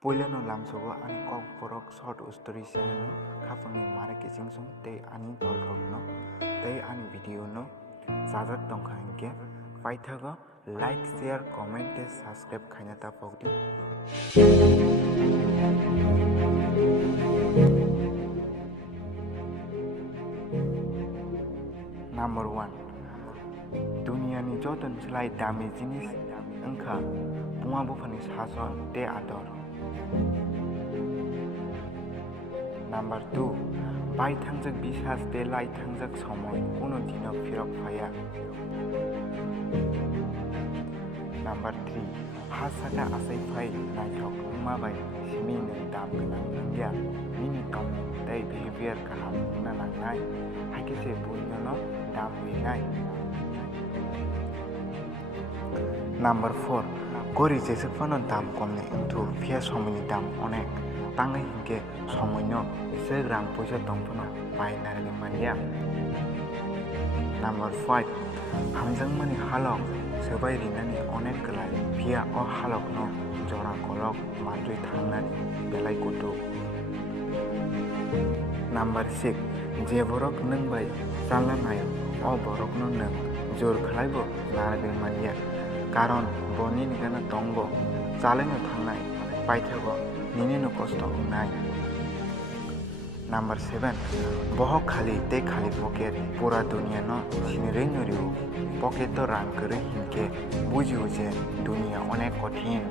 Puilano lamsogo ani kokborok short story channel khafangni mare kichingsung tei ani dolrok no tei ani video no sajak tongkha hingke paithago like share comment tei subscribe khaina ta pogdi. Number 1 Duniani joton selai dami jinis engkha bunga bufani sason te ador. Number 2 bai thangjak bisas te lai thangjak somoy kono dino phirok phaya. Number 3 hasaka asai phai naithok ma bai simi nang dam gnang hingya mini tom tei behavior kaham na nangnai hakise buino no dam winai. Number 4 gori jesek phano dam komni into phia somoni dam onek tangai hingke somoino se rang poisa tongphono bai narani mania. Number 5 hamjang mani halok sebai rinani onek kelai phia o halok no jora kolok mandui thangnani belai kutu. Number 6 je borok nang bai chalna nayo o borok no nang jor khlaibo narani mania karon boni nigana tongbo chaleno thangnai paithago nini no kosto ungnai. Number 7 bohok khali te khali pocket pura dunia no sinirei nuriu pocket to rang kore hinke bujiu je dunia onek kothin.